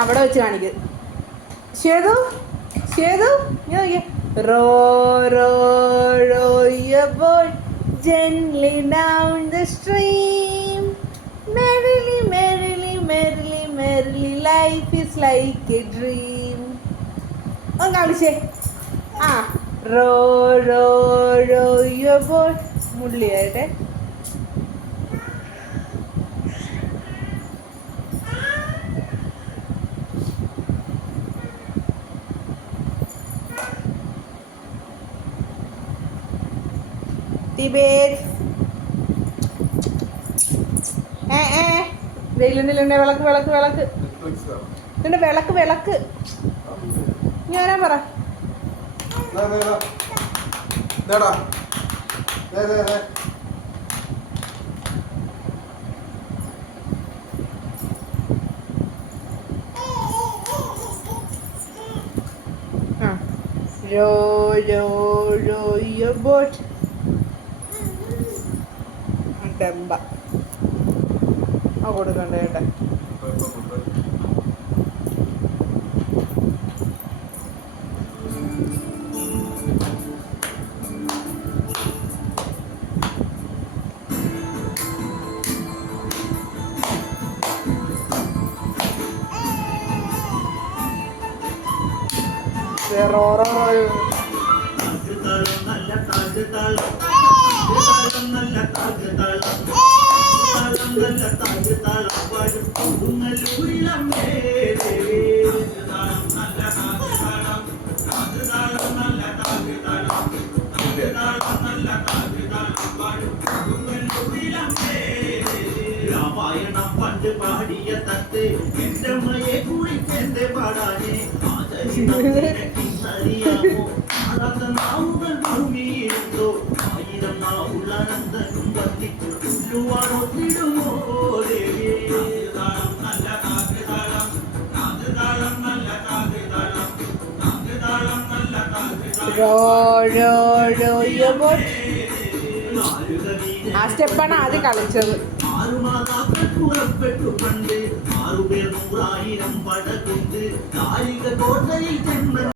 അവിടെ വെച്ച് കാണിക്ക്. ഷേതു ഷേതു row row row your boat gently down the stream, merrily merrily merrily merrily life is like a dream. ഒന്ന് കളിച്ചേ. ആ row row row your boat മുള്ളിയായിട്ടെ. വെയിലുണ്ടില്ലേ വിളക്ക് വിളക്ക് വിളക്ക് ഇതിന്റെ വിളക്ക് വിളക്ക് ഞാനാ പറ. Row, row, row your boat. Demba. കൊടുക്കണ്ട കേട്ടെ. രാമായണം പണ്ട് പാടിയ തത്ത് എന്റെ മയെ കുളിക്കെന്റെ പാടാനെ അറിയാമോ അതാത്ത നാവുകൾ ഭൂമിയിലുണ്ടോ ആയിരം നാവുള്ള നന്ദനും വന്നിട്ടുള്ളുവാണോ തിടുമോ നല്ല കാറ്റുതാളം കാറ്റുതാളം നല്ല കാറ്റുതാളം കാറ്റുതാളം നല്ല കാറ്റുതാളം. ആ സ്റ്റെപ്പാണ് ആദ്യം കളിച്ചത്. പുറപ്പെട്ടു പണ്ട് 6 പേർ 100,000 പട കൊണ്ട്